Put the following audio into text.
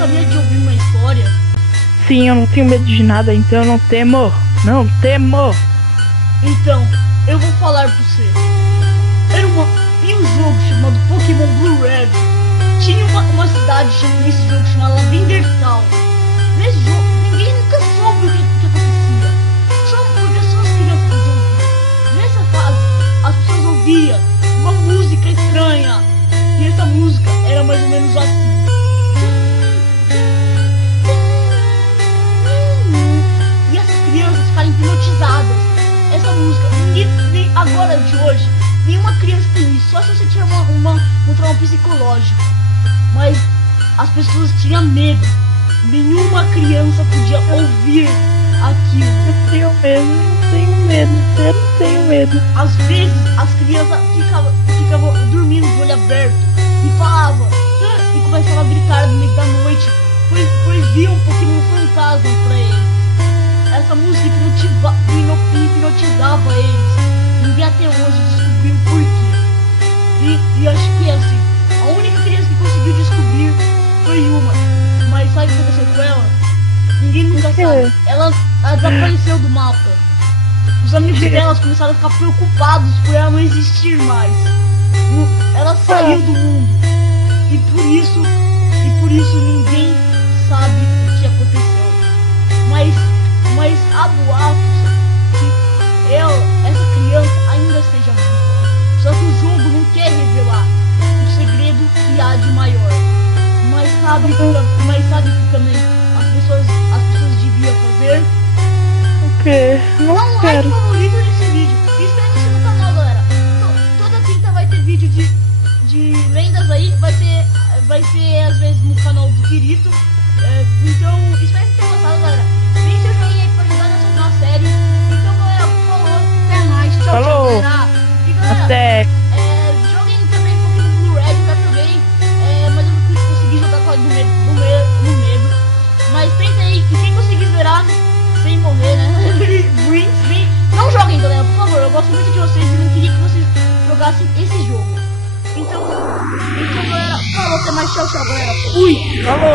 gostaria de ouvir uma história? Sim, eu não tenho medo de nada, então eu não temo. Não temo. Então, eu vou falar pra você. Tinha um jogo chamado Pokémon Blue Red. Tinha uma cidade nesse jogo chamada Vindertal. Nesse jogo, ninguém nunca soube o que acontecia. Só porque só as crianças ouviam. Nessa fase, as pessoas ouviam uma música estranha. E essa música era mais ou menos assim. E essas crianças ficaram hipnotizadas. Essa música, nem agora de hoje, nenhuma criança tem isso. Só se você tiver um trauma psicológico. Mas as pessoas tinham medo. Nenhuma criança podia ouvir aquilo. Eu tenho medo, eu não tenho medo. Às vezes as crianças ficavam dormindo de olho aberto e falavam e começavam a gritar no meio da noite, pois viam um Pokémon fantasma pra eles. Essa música hipnotizava eles. Ninguém até hoje descobriu o porquê. E acho que é assim, a única criança que conseguiu descobrir foi uma. Mas sabe o que aconteceu com ela? Ninguém nunca sabe. Ela desapareceu do mapa. Os amigos delas começaram a ficar preocupados por ela não existir mais. Ela saiu do mundo. E por isso ninguém sabe o que aconteceu. Mas há boatos que essa criança ainda esteja viva. Só que o jogo não quer revelar o segredo que há de maior. Mas sabe que também as pessoas deviam fazer? O quê? Não Dá um quero. like favorito nesse vídeo. Inscreva-se no canal, galera. Toda quinta vai ter vídeo de lendas aí. Vai ser às vezes no canal do Kirito. Então, espero que tenham gostado, galera. Deixe seu joinha aí pra ajudar nessa série. Então, galera, falou. Até mais. Tchau, Falou. tchau, galera. E, galera, Até. joguem também um pouquinho do Blue Red. Eu já joguei. Mas eu não consegui jogar com do medo. Mas pensa aí que quem conseguir zerar sem morrer, né? Não joguem, galera, por favor. Eu gosto muito de vocês e não queria que vocês jogassem esse jogo. Então galera, falou, até mais. Tchau, galera. Fui. Falou.